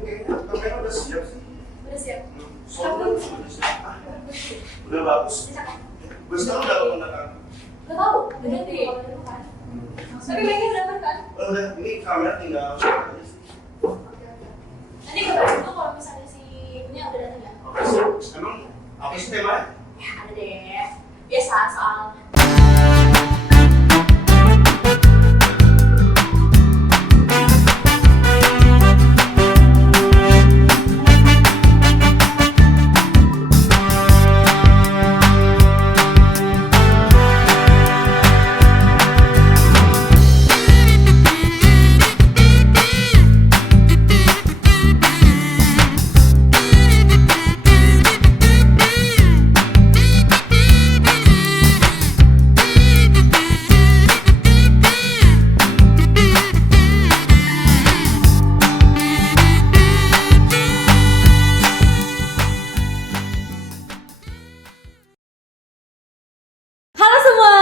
kayaknya kamera udah siap sih. Udah siap? Soalnya udah siap. Udah bagus. Gue sekarang udah menggunakan. Gak tau, udah ganti. Tapi mainnya udah aman kan? Udah, ini kamera tinggal aja sih. Nanti kabarin gue kalau misalnya si punya udah datang ya? Oke sih. Emang apa sih temanya? Ya ada deh. Biasa soal. Halo semua,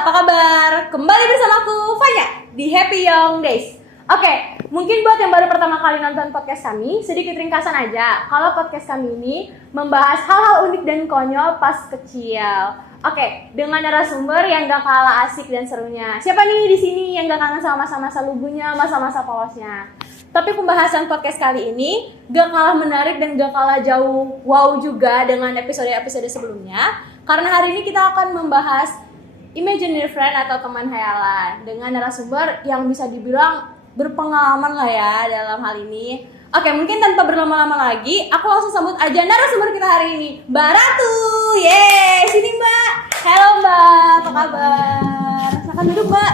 apa kabar? Kembali bersama aku, Fanya, di Happy Young Days. Oke, mungkin buat yang baru pertama kali nonton podcast kami, sedikit ringkasan aja. Kalau podcast kami ini membahas hal-hal unik dan konyol pas kecil. Oke, dengan narasumber yang gak kalah asik dan serunya. Siapa nih di sini yang gak kangen sama masa-masa lugunya, masa-masa polosnya? Tapi pembahasan podcast kali ini gak kalah menarik dan gak kalah jauh wow juga dengan episode-episode sebelumnya. Karena hari ini kita akan membahas imaginary friend atau teman hayalan dengan narasumber yang bisa dibilang berpengalaman lah ya dalam hal ini. Oke, mungkin tanpa berlama-lama lagi, aku langsung sambut aja narasumber kita hari ini, Mbak Ratu. Yeay, sini Mbak. Halo Mbak, apa kabar? Silakan duduk Mbak.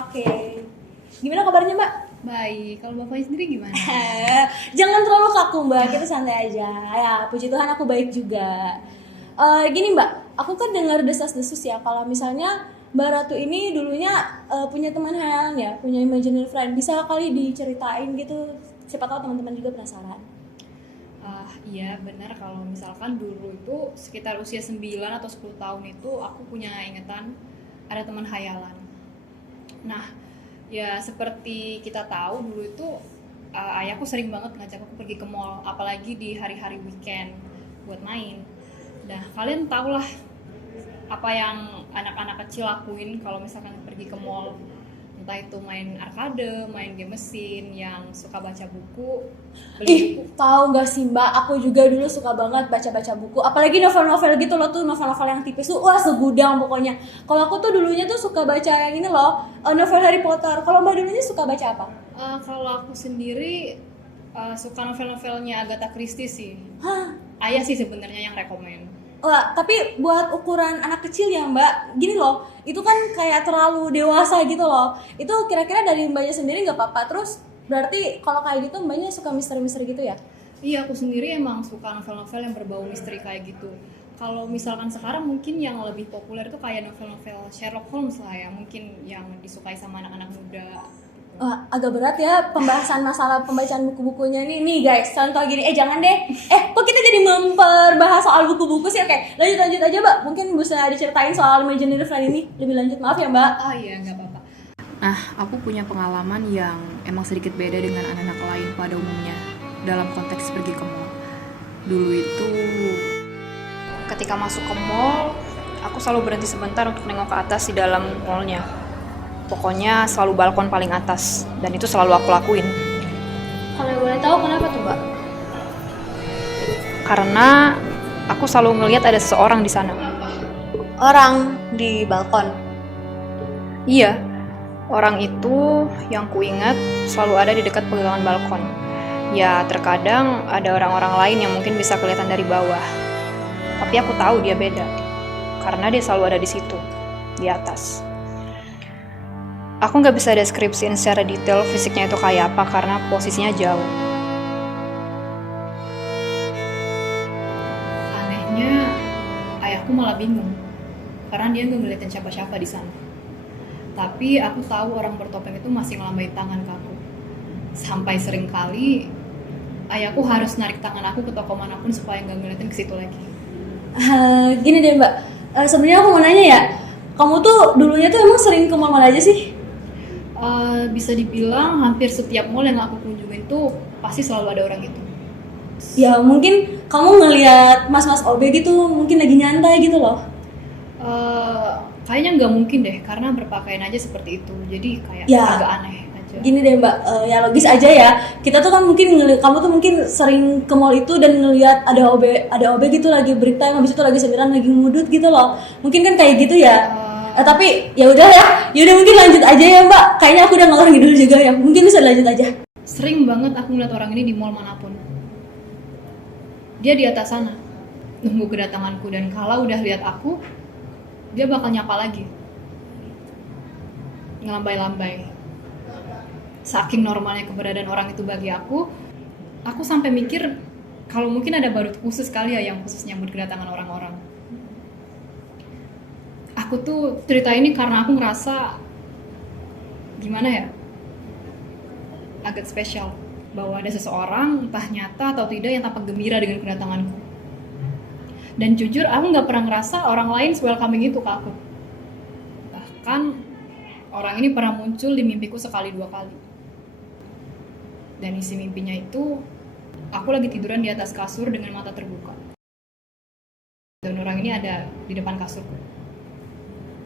Oke, gimana kabarnya Mbak? Baik, kalau Bapak sendiri gimana? Jangan terlalu kaku Mbak, kita santai aja. Ya, puji Tuhan aku baik juga. Gini Mbak, aku kan dengar desas-desus ya kalau misalnya Mbak Ratu ini dulunya punya teman hayalan ya, punya imaginary friend. Bisa kali diceritain gitu, siapa tahu teman-teman juga penasaran. Iya benar, kalau misalkan dulu itu sekitar usia 9 atau 10 tahun itu aku punya ingatan ada teman hayalan. Nah, ya seperti kita tahu dulu itu ayahku sering banget ngajak aku pergi ke mall, apalagi di hari-hari weekend buat main. Nah, kalian tahulah apa yang anak-anak kecil lakuin kalau misalkan pergi ke mall, entah itu main arcade, main game mesin, yang suka baca buku, beli buku. Tahu nggak sih Mbak, aku juga dulu suka banget baca-baca buku, apalagi novel-novel gitu loh tuh, novel-novel yang tipis tuh, wah segudang pokoknya. Kalau aku tuh dulunya tuh suka baca yang ini loh, novel Harry Potter. Kalau Mbak dulunya suka baca apa? Kalau aku sendiri suka novel-novelnya Agatha Christie sih. Hah? Ayah sih sebenarnya yang rekomen. Wah, tapi buat ukuran anak kecil ya Mbak, gini loh, itu kan kayak terlalu dewasa gitu loh. Itu kira-kira dari Mbaknya sendiri nggak apa-apa? Terus berarti kalau kayak gitu Mbaknya suka misteri-misteri gitu ya? Iya, aku sendiri emang suka novel-novel yang berbau misteri kayak gitu. Kalau misalkan sekarang mungkin yang lebih populer itu kayak novel-novel Sherlock Holmes lah ya, mungkin yang disukai sama anak-anak muda. Agak berat ya pembahasan masalah pembacaan buku-bukunya nih guys. Contoh gini, jangan deh. Kok kita jadi memperbahas soal buku-buku sih? Oke, lanjut aja Mbak. Mungkin bisa diceritain soal imaginary friend ini lebih lanjut. Maaf ya Mbak. Oh iya, nggak apa-apa. Nah, aku punya pengalaman yang emang sedikit beda dengan anak-anak lain pada umumnya dalam konteks pergi ke mall. Dulu itu ketika masuk ke mall, aku selalu berhenti sebentar untuk nengok ke atas di dalam mallnya. Pokoknya selalu balkon paling atas, dan itu selalu aku lakuin. Kalau boleh tahu kenapa tuh Mbak? Karena aku selalu ngelihat ada seseorang di sana. Orang di balkon. Iya, orang itu yang kuingat selalu ada di dekat pegangan balkon. Ya, terkadang ada orang-orang lain yang mungkin bisa kelihatan dari bawah. Tapi aku tahu dia beda, karena dia selalu ada di situ, di atas. Aku nggak bisa deskripsiin secara detail fisiknya itu kayak apa karena posisinya jauh. Anehnya, ayahku malah bingung karena dia nggak ngeliatin siapa-siapa di sana. Tapi aku tahu orang bertopeng itu masih ngelambai tangan ke aku. Sampai sering kali ayahku harus narik tangan aku ke toko manapun supaya nggak ngeliatin ke situ lagi. Gini deh Mbak, sebenarnya aku mau nanya ya, kamu tuh dulunya tuh emang sering ke mall aja sih? Bisa dibilang hampir setiap mall yang aku kunjungin tuh pasti selalu ada orang itu. Ya mungkin kamu ngelihat mas-mas OB gitu, mungkin lagi nyantai gitu loh. Kayaknya nggak mungkin deh, karena berpakaian aja seperti itu, jadi kayak Ya. agak aneh aja. Gini deh Mbak, ya logis aja ya. Kita tuh kan mungkin kamu tuh mungkin sering ke mall itu dan ngelihat ada OB gitu lagi break time, habis itu lagi semiran lagi ngudut gitu loh. Mungkin kan kayak gitu ya. Tapi ya udah ya. Yaudah mungkin lanjut aja ya Mbak. Kayaknya aku udah ngalor ngidul juga ya. Mungkin bisa lanjut aja. Sering banget aku ngeliat orang ini di mall manapun. Dia di atas sana, nunggu kedatanganku, dan kalau udah lihat aku, dia bakal nyapa lagi. Ngelambai-lambai. Saking normalnya keberadaan orang itu bagi aku sampai mikir kalau mungkin ada barut khusus kali ya yang khusus nyambut kedatangan orang-orang. Aku tuh cerita ini karena aku ngerasa gimana ya, agak spesial bahwa ada seseorang entah nyata atau tidak yang tampak gembira dengan kedatanganku. Dan jujur aku nggak pernah ngerasa orang lain welcoming itu ke aku. Bahkan orang ini pernah muncul di mimpiku sekali dua kali. Dan isi mimpinya itu aku lagi tiduran di atas kasur dengan mata terbuka. Dan orang ini ada di depan kasurku.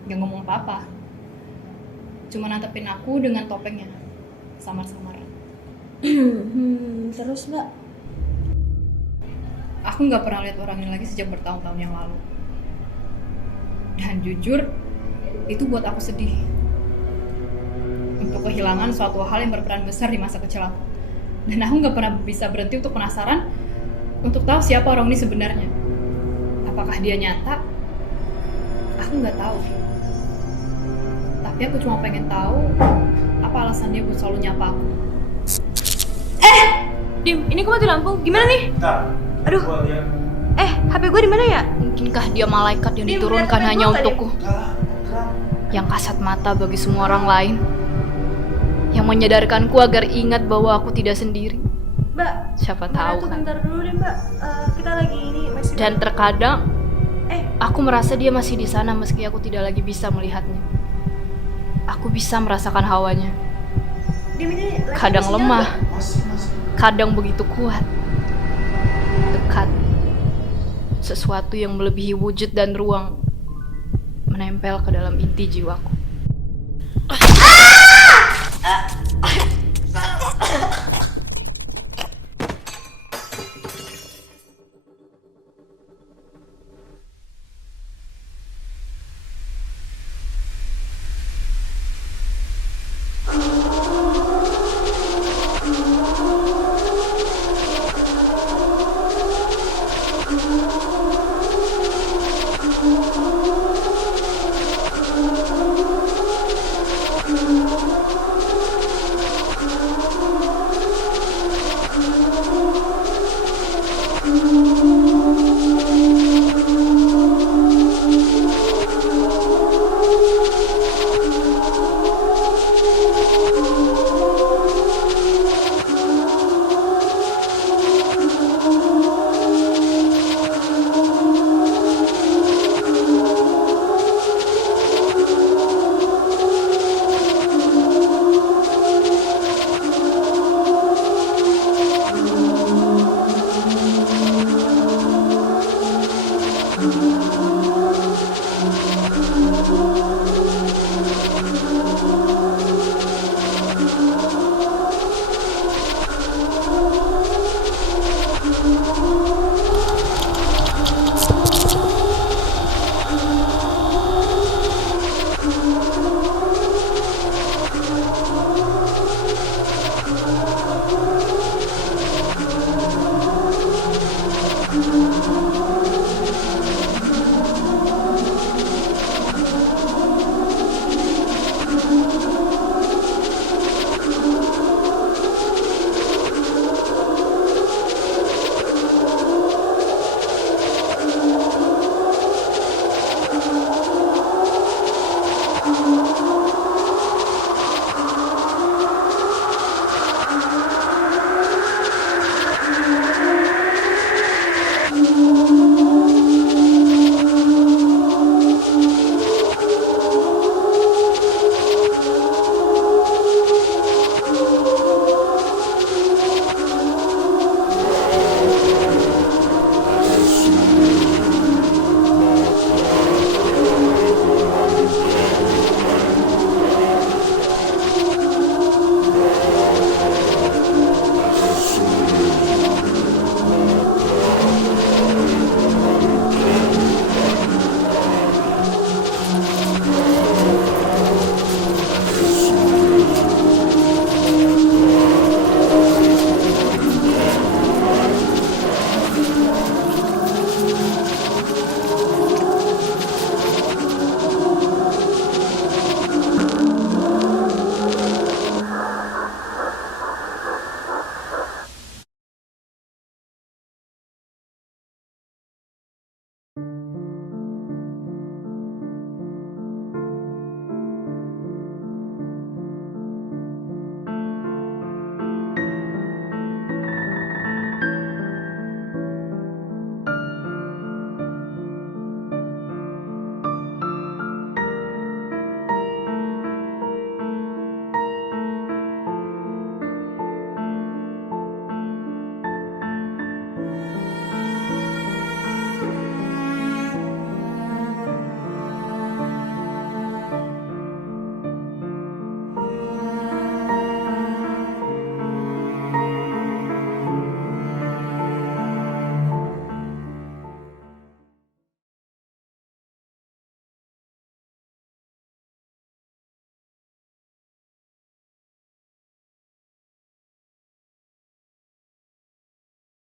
Gak ngomong apa-apa, cuma nantepin aku dengan topengnya, samar-samaran. Terus Mbak? Aku nggak pernah lihat orang ini lagi sejak bertahun-tahun yang lalu. Dan jujur, itu buat aku sedih. Untuk kehilangan suatu hal yang berperan besar di masa kecil aku. Dan aku nggak pernah bisa berhenti untuk penasaran, untuk tahu siapa orang ini sebenarnya. Apakah dia nyata? Aku nggak tahu. Tapi aku cuma pengen tahu apa alasan dia buat selalu nyapa aku. Dim, ini kok mati lampu. Gimana nih? Nah, Aduh. gua lihat. HP gue di mana ya? Mungkinkah dia malaikat yang Dim, diturunkan lihat hanya apa tadi? untukku? Kalah. Yang kasat mata bagi semua orang lain, yang menyadarkanku agar ingat bahwa aku tidak sendiri. Mbak, Siapa tahu kan. bentar dulu deh Mbak. Kita lagi ini masih. Dan terkadang Eh. aku merasa dia masih di sana meski aku tidak lagi bisa melihatnya. Aku bisa merasakan hawanya. Dim, ini lagi Kadang sinyal lemah, nggak? Masih. kadang begitu kuat. Dekat. Sesuatu yang melebihi wujud dan ruang menempel ke dalam inti jiwaku.